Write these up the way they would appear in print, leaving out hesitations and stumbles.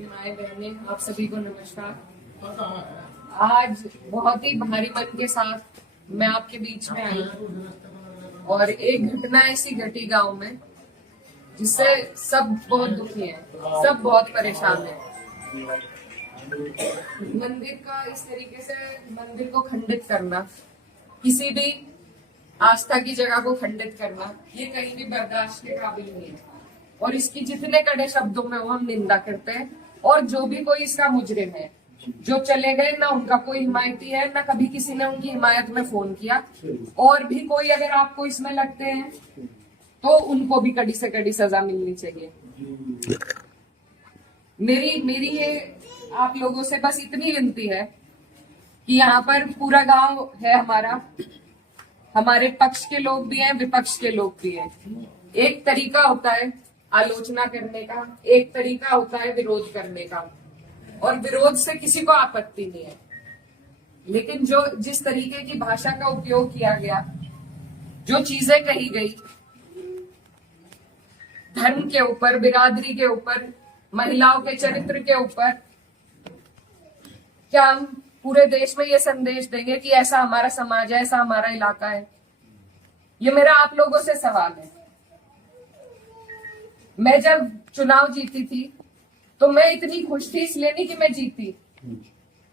मेरी माएँ बहनें, आप सभी को नमस्कार। आज बहुत ही भारी मन के साथ मैं आपके बीच में आई और एक घटना ऐसी घटी गांव में जिससे सब बहुत दुखी हैं, सब बहुत परेशान हैं। मंदिर का इस तरीके से मंदिर को खंडित करना, किसी भी आस्था की जगह को खंडित करना, ये कहीं भी बर्दाश्त के काबिल नहीं है और इसकी जितने कड़े शब्दों में वो हम निंदा करते हैं। और जो भी कोई इसका मुजरिम है, जो चले गए, ना उनका कोई हिमायती है, ना कभी किसी ने उनकी हिमायत में फोन किया। और भी कोई अगर आपको इसमें लगते हैं तो उनको भी कड़ी से कड़ी सजा मिलनी चाहिए। मेरी ये आप लोगों से बस इतनी विनती है कि यहाँ पर पूरा गांव है हमारा, हमारे पक्ष के लोग भी हैं, विपक्ष के लोग भी हैं। एक तरीका होता है आलोचना करने का, एक तरीका होता है विरोध करने का, और विरोध से किसी को आपत्ति नहीं है। लेकिन जो जिस तरीके की भाषा का उपयोग किया गया, जो चीजें कही गई धर्म के ऊपर, बिरादरी के ऊपर, महिलाओं के चरित्र के ऊपर, क्या हम पूरे देश में ये संदेश देंगे कि ऐसा हमारा समाज है, ऐसा हमारा इलाका है? ये मेरा आप लोगों से सवाल है। मैं जब चुनाव जीती थी तो मैं इतनी खुश थी, इसलिए नहीं कि मैं जीती,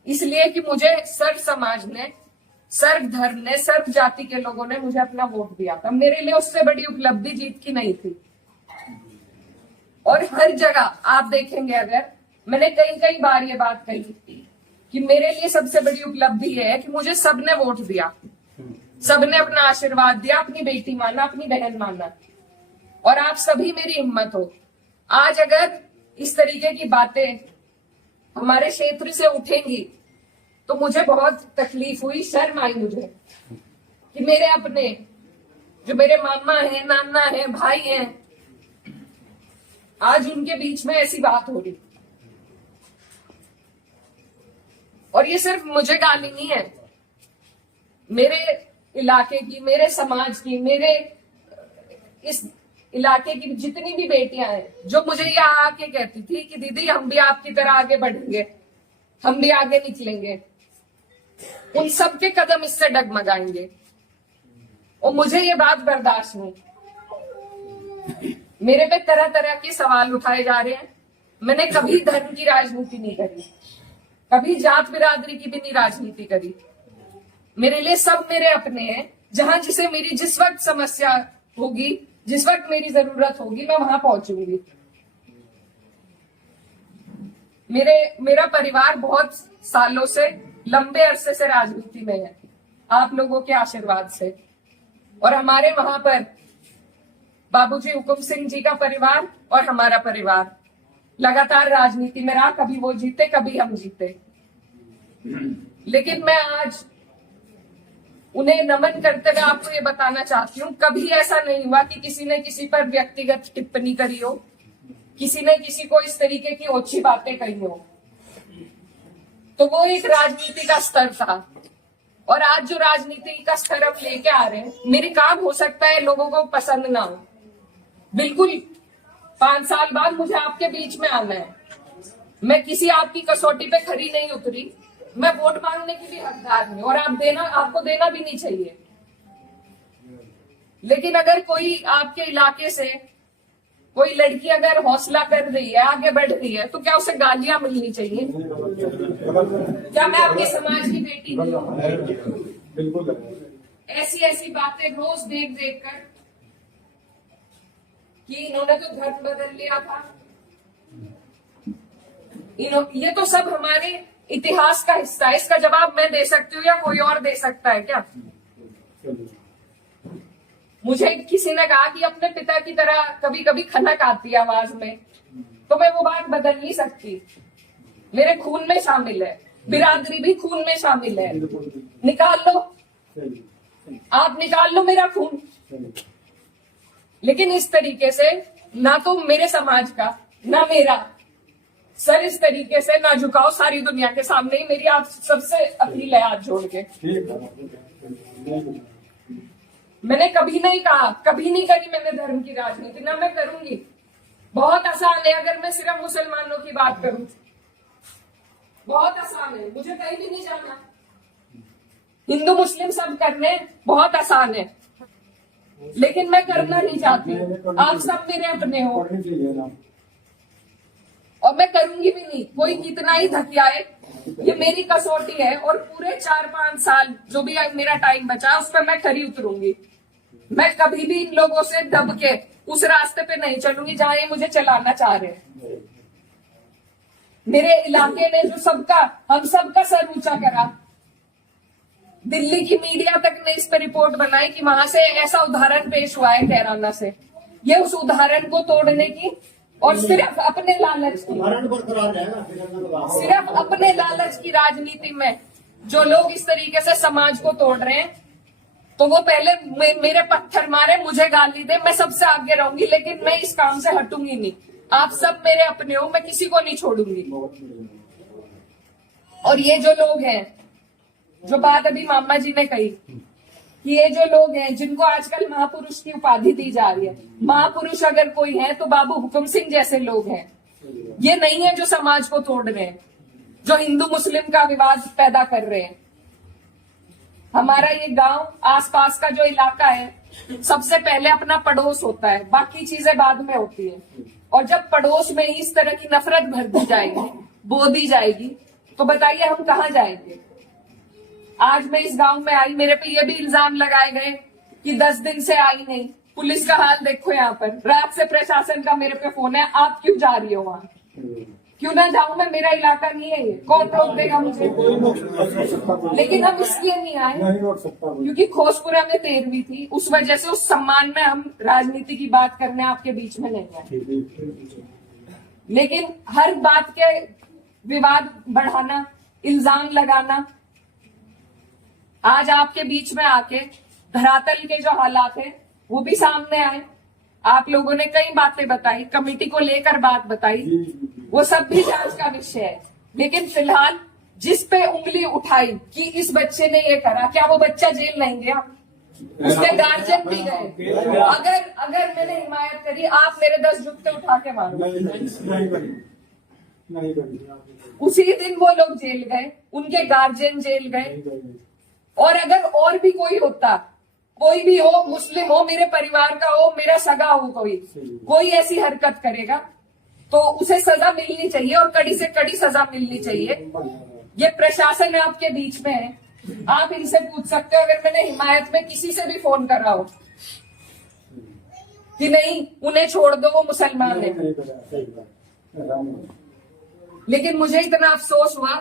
इसलिए कि मुझे सर्व समाज ने, सर्व धर्म ने, सर्व जाति के लोगों ने मुझे अपना वोट दिया था। मेरे लिए उससे बड़ी उपलब्धि जीत की नहीं थी। और हर जगह आप देखेंगे, अगर मैंने कई बार ये बात कही कि मेरे लिए सबसे बड़ी उपलब्धि है कि मुझे सबने वोट दिया, सबने अपना आशीर्वाद दिया, अपनी बेटी माना, अपनी बहन माना, और आप सभी मेरी हिम्मत हो। आज अगर इस तरीके की बातें हमारे क्षेत्र से उठेंगी तो मुझे बहुत तकलीफ हुई, शर्म आई मुझे कि मेरे अपने, जो मेरे मामा है, नाना है, भाई हैं, आज उनके बीच में ऐसी बात हो रही। और ये सिर्फ मुझे गाली नहीं है, मेरे इलाके की, मेरे समाज की, मेरे इस इलाके की जितनी भी बेटियां हैं, जो मुझे ये आके कहती थी कि दीदी हम भी आपकी तरह आगे बढ़ेंगे, हम भी आगे निकलेंगे, उन सब के कदम इससे डगमगाएंगे। और मुझे ये बात बर्दाश्त नहीं। मेरे पे तरह तरह के सवाल उठाए जा रहे हैं। मैंने कभी धर्म की राजनीति नहीं करी, कभी जात बिरादरी की भी नहीं राजनीति करी। मेरे लिए सब मेरे अपने हैं। जहां जिसे मेरी जिस वक्त समस्या होगी, जिस वक्त मेरी जरूरत होगी, मैं वहां पहुंचूंगी। मेरा परिवार बहुत सालों से, लंबे अरसे से राजनीति में है, आप लोगों के आशीर्वाद से। और हमारे वहां पर बाबूजी हुकुम सिंह जी का परिवार और हमारा परिवार लगातार राजनीति में रहा। कभी वो जीते, कभी हम जीते। लेकिन मैं आज उन्हें नमन करते हुए आपको ये बताना चाहती हूँ, कभी ऐसा नहीं हुआ कि किसी ने किसी पर व्यक्तिगत टिप्पणी करी हो, किसी ने किसी को इस तरीके की ओछी बातें कही हो। तो वो एक राजनीति का स्तर था। और आज जो राजनीति का स्तर हम लेके आ रहे हैं, मेरे काम हो सकता है लोगों को पसंद ना हो, बिल्कुल 5 साल बाद मुझे आपके बीच में आना है। मैं किसी आपकी कसौटी पे खरी नहीं उतरी, मैं वोट मांगने की भी हकदार हूं, और आपको देना भी नहीं चाहिए। लेकिन अगर कोई आपके इलाके से कोई लड़की अगर हौसला कर रही है, आगे बढ़ रही है, तो क्या उसे गालियां मिलनी चाहिए? क्या मैं आपके समाज की बेटी नहीं हूं? ऐसी बातें रोज देख कर कि इन्होंने तो धर्म बदल लिया था, ये तो सब हमारे इतिहास का हिस्सा है। इसका जवाब मैं दे सकती हूँ या कोई और दे सकता है क्या? मुझे किसी ने कहा कि अपने पिता की तरह कभी कभी खनक आती है आवाज में, तो मैं वो बात बदल नहीं सकती। मेरे खून में शामिल है, बिरादरी भी खून में शामिल है। निकाल लो, आप निकाल लो मेरा खून। लेकिन इस तरीके से ना तो मेरे समाज का, ना मेरा सर इस तरीके से ना झुकाओ सारी दुनिया के सामने ही। मेरी आप सबसे अपील है हाथ जोड़ के। मैंने कभी नहीं कहा, कभी नहीं करी मैंने धर्म की राजनीति, ना मैं करूंगी। बहुत आसान है अगर मैं सिर्फ मुसलमानों की बात करूं, बहुत आसान है, मुझे कहीं भी नहीं जाना। हिंदू मुस्लिम सब करने बहुत आसान है, लेकिन मैं करना नहीं चाहती। आप सब मेरे अपने हो और मैं करूंगी भी नहीं। कोई कितना ही धकियाए, ये मेरी कसौटी है और पूरे 4-5 साल जो भी मेरा टाइम बचा उस पर मैं खरी उतरूंगी। मैं कभी भी इन लोगों से दब के उस रास्ते पे नहीं चलूंगी जहां ये मुझे चलाना चाह रहे हैं। मेरे इलाके ने जो सबका, हम सबका सर ऊंचा करा, दिल्ली की मीडिया तक ने इस पर रिपोर्ट बनाई कि वहां से ऐसा उदाहरण पेश हुआ है कैराना से। ये उस उदाहरण को तोड़ने की और सिर्फ अपने लालच की, सिर्फ अपने लालच की राजनीति में जो लोग इस तरीके से समाज को तोड़ रहे हैं, तो वो पहले मेरे पत्थर मारे, मुझे गाली दे, मैं सबसे आगे रहूंगी, लेकिन मैं इस काम से हटूंगी नहीं। आप सब मेरे अपने हो, मैं किसी को नहीं छोड़ूंगी। और ये जो लोग हैं, जो बात अभी मामा जी ने कही कि ये जो लोग हैं जिनको आजकल महापुरुष की उपाधि दी जा रही है, महापुरुष अगर कोई है तो बाबू हुकुम सिंह जैसे लोग हैं। ये नहीं है जो समाज को तोड़ रहे हैं, जो हिंदू मुस्लिम का विवाद पैदा कर रहे हैं। हमारा ये गांव, आसपास का जो इलाका है, सबसे पहले अपना पड़ोस होता है, बाकी चीजें बाद में होती है। और जब पड़ोस में ही इस तरह की नफरत भर दी जाएगी, बो दी जाएगी, तो बताइए हम कहाँ जाएंगे। आज मैं इस गांव में आई, मेरे पे ये भी इल्जाम लगाए गए कि 10 दिन से आई नहीं। पुलिस का हाल देखो यहाँ पर, रात से प्रशासन का मेरे पे फोन है, आप क्यों जा रही हो वहां। क्यों ना जाऊं मैं, मेरा इलाका नहीं है ये, कौन रोक देगा मुझे। लेकिन हम इसलिए नहीं आए क्योंकि खोसपुरा में 13वीं थी, उस वजह से उस सम्मान में हम राजनीति की बात करने आपके बीच में नहीं आए। लेकिन हर बात के विवाद बढ़ाना, इल्जाम लगाना, आज आपके बीच में आके धरातल के जो हालात है वो भी सामने आए। आप लोगों ने कई बातें बताई, कमेटी को लेकर बात बताई, वो सब भी जांच का विषय है। लेकिन फिलहाल जिस पे उंगली उठाई कि इस बच्चे ने ये करा, क्या वो बच्चा जेल नहीं गया? उसके गार्जियन भी गए। अगर मैंने हिमायत करी, आप मेरे 10 जुत्ते उठा के मारो। उसी दिन वो लोग जेल गए, उनके गार्जियन जेल गए। और अगर और भी कोई होता, कोई भी हो, मुस्लिम हो, मेरे परिवार का हो, मेरा सगा हो, कोई ऐसी हरकत करेगा तो उसे सजा मिलनी चाहिए और कड़ी से कड़ी सजा मिलनी चाहिए। ये प्रशासन आपके बीच में है, आप इनसे पूछ सकते हो। अगर मैंने हिमायत में किसी से भी फोन करा हो कि नहीं उन्हें छोड़ दो, वो मुसलमान है, लेकिन मुझे इतना अफसोस हुआ